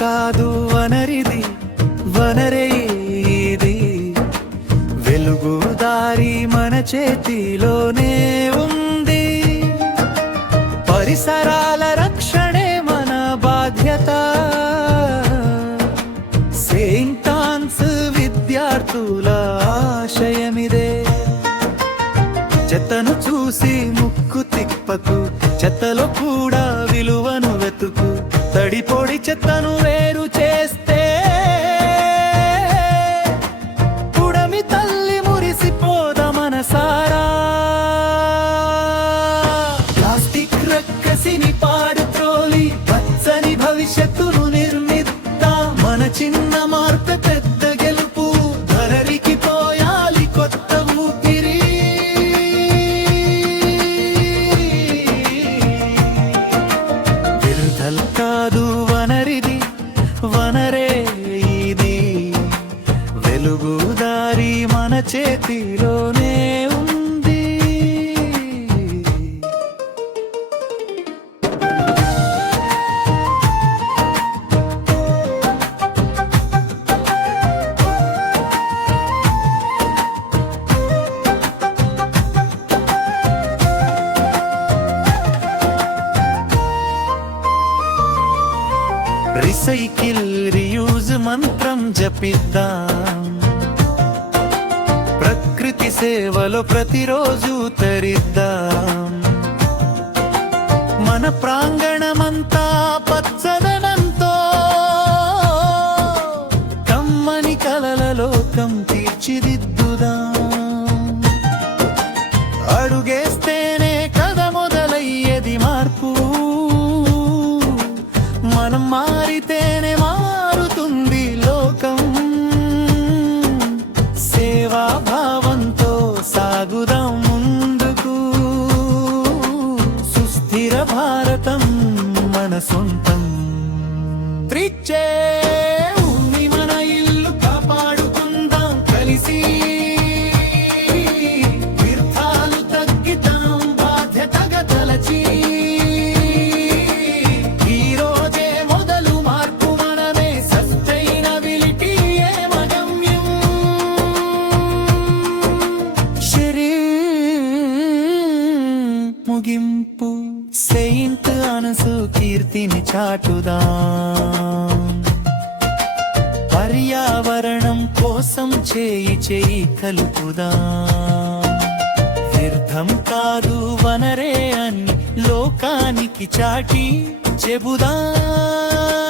కాదు వనరిది, వనరే ఇది. వెలుగు దారి మన చేతిలోనే ఉంది. పరిసరాల రక్షణే మన బాధ్యత. సెయింట్ ఆన్స్ విద్యార్థుల ఆశయమిదే. చెత్తను చూసి ముక్కు తిప్పకు, చెత్తలో కూడా విలువను వెతుకు. తడి పొడి చెత్తను వేరు చేస్తే పుడమి తల్లి మురిసిపోద మనసారా. ప్లాస్టిక్ రక్కసిని పాడు త్రోలి పచ్చని భవిష్యత్తును నిర్మిద్దాం. మన చిన్న మార్పు పెద్ద గెలుపు. ధరరికి పోయాలి కొత్త ఊపిరి. విరుధల్ కాదు వనరిది, వనరే ఇది. వెలుగు దారి మన చేతిలోనే ఉంది. రీసైకిల్ రీయూజ్ మంత్రం జపిద్దాం. ప్రకృతి సేవలో ప్రతిరోజు తరిద్దాం. మన ప్రాంగణమంతా పచ్చదనంతో కమ్మని కలల లోకం తీర్చిదిద్దుదాం. అడుగేస్తేనే కథ మొదలయ్యేది మార్పు. మనం మారితేనే మారుతుంది లోకం. సేవా భావంతో సాగుదాం ముందుకు. సుస్థిర భారతం మన సొంతం. త్రిచ్చే భూమి మన ఇల్లు కాపాడుకుందాం కలిసి. తీర్థాలు తగ్గిద్దాం బాధ్యతగా తలచి. ముగింపు సెయింట్ అనసు కీర్తిని చాటుదాం. పర్యావరణం కోసం చేయి చేయి కలుపుదాం. వ్యర్థం కాదు వనరే అని లోకానికి చాటి చెబుదాం.